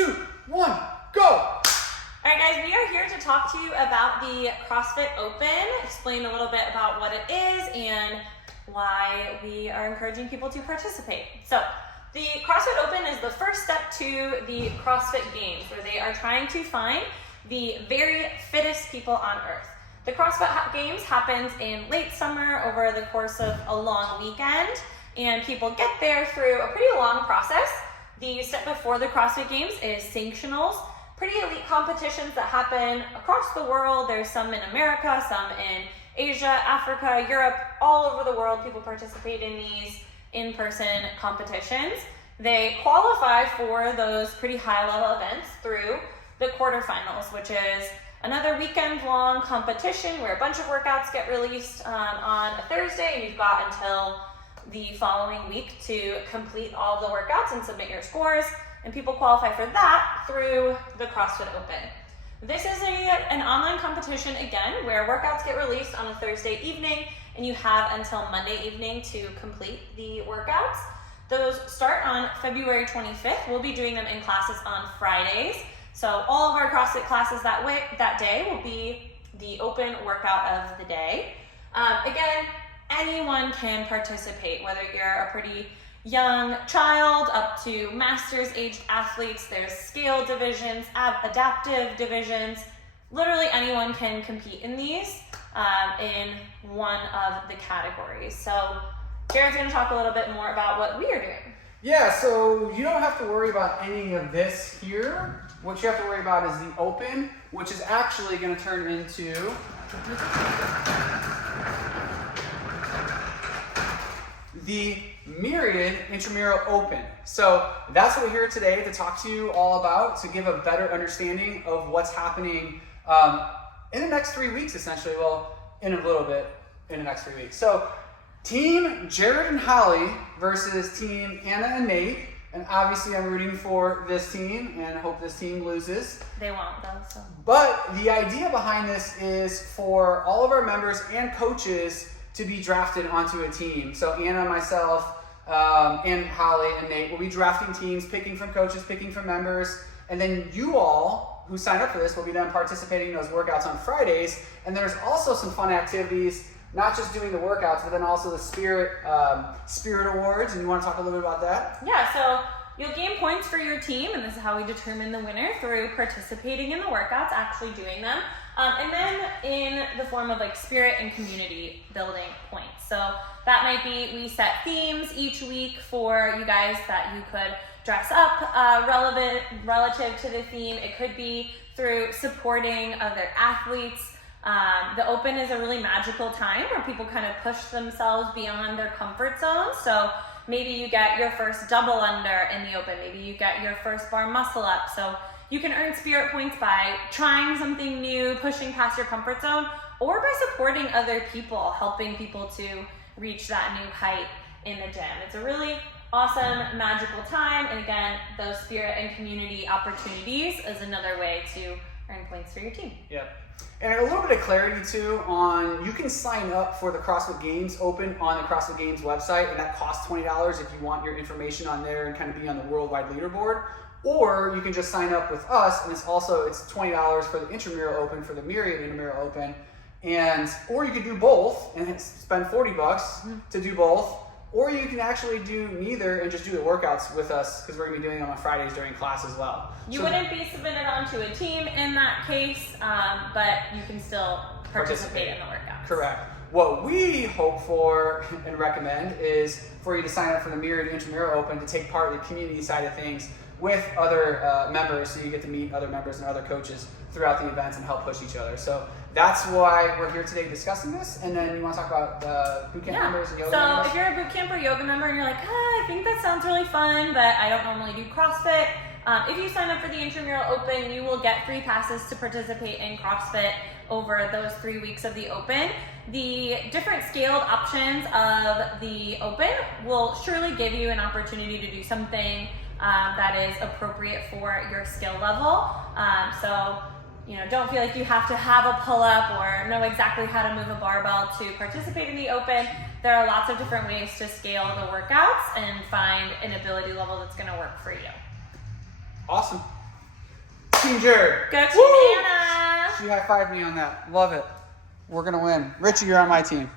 2, 1, go! All right, guys, we are here to talk to you about the CrossFit Open, explain a little bit about what it is and why we are encouraging people to participate. So the CrossFit Open is the first step to the CrossFit Games, where they are trying to find the very fittest people on earth. The CrossFit Games happens in late summer over the course of a long weekend, and people get there through a pretty long process. The step before the CrossFit Games is sanctionals, pretty elite competitions that happen across the world. There's some in America, some in Asia, Africa, Europe, all over the world. People participate in these in-person competitions. They qualify for those pretty high-level events through the quarterfinals, which is another weekend-long competition where a bunch of workouts get released on a Thursday, and you've got until the following week to complete all of the workouts and submit your scores, and people qualify for that through the CrossFit Open. This is an online competition, again, where workouts get released on a Thursday evening, and you have until Monday evening to complete the workouts. Those start on February 25th. We'll be doing them in classes on Fridays. So all of our CrossFit classes that day will be the open workout of the day. Again, anyone can participate, whether you're a pretty young child up to masters aged athletes. There's scale divisions, adaptive divisions. Literally anyone can compete in these in one of the categories. So Jared's going to talk a little bit more about what we are doing. Yeah, so you don't have to worry about any of this here. What you have to worry about is the Open, which is actually going to turn into the Myriad Intramural Open. So that's what we're here today to talk to you all about, to give a better understanding of what's happening in the next 3 weeks, essentially. Well, in a little bit in the next 3 weeks. So Team Jared and Holly versus Team Anna and Nate. And obviously I'm rooting for this team and hope this team loses. They won't though, so. But the idea behind this is for all of our members and coaches to be drafted onto a team. So Anna, myself, and Holly and Nate will be drafting teams, picking from coaches, picking from members, and then you all who sign up for this will be then participating in those workouts on Fridays. And there's also some fun activities, not just doing the workouts, but then also the Spirit Awards. And you want to talk a little bit about that? Yeah, so you'll gain points for your team, and this is how we determine the winner, through participating in the workouts, actually doing them, and then in the form of like spirit and community building points. So that might be, we set themes each week for you guys that you could dress up relative to the theme. It could be through supporting other athletes. The Open is a really magical time where people kind of push themselves beyond their comfort zone. So maybe you get your first double under in the Open. Maybe you get your first bar muscle up. So you can earn spirit points by trying something new, pushing past your comfort zone, or by supporting other people, helping people to reach that new height in the gym. It's a really awesome, magical time. And again, those spirit and community opportunities is another way to earn points for your team. Yep. And a little bit of clarity too on, you can sign up for the CrossFit Games Open on the CrossFit Games website, and that costs $20 if you want your information on there and kind of be on the worldwide leaderboard. Or you can just sign up with us, and it's $20 for the Intramural Open, for the Myriad Intramural Open, or you could do both and spend $40 to do both. Or you can actually do neither and just do the workouts with us, because we're going to be doing them on Fridays during class as well. You wouldn't be submitted onto a team in that case, but you can still participate in the workouts. Correct. What we hope for and recommend is for you to sign up for the Myriad Intramural Open to take part in the community side of things with other members, so you get to meet other members and other coaches throughout the events and help push each other. So that's why we're here today discussing this. And then you want to talk about bootcamp members and yoga members? So if you're a bootcamp or yoga member and you're like, I think that sounds really fun, but I don't normally do CrossFit. If you sign up for the Intramural Open, you will get free passes to participate in CrossFit over those 3 weeks of the Open. The different scaled options of the Open will surely give you an opportunity to do something that is appropriate for your skill level. So don't feel like you have to have a pull-up or know exactly how to move a barbell to participate in the Open. There are lots of different ways to scale the workouts and find an ability level that's going to work for you. Awesome. Team Jared. Go Team Anna. She high-fived me on that. Love it. We're going to win. Richie, you're on my team.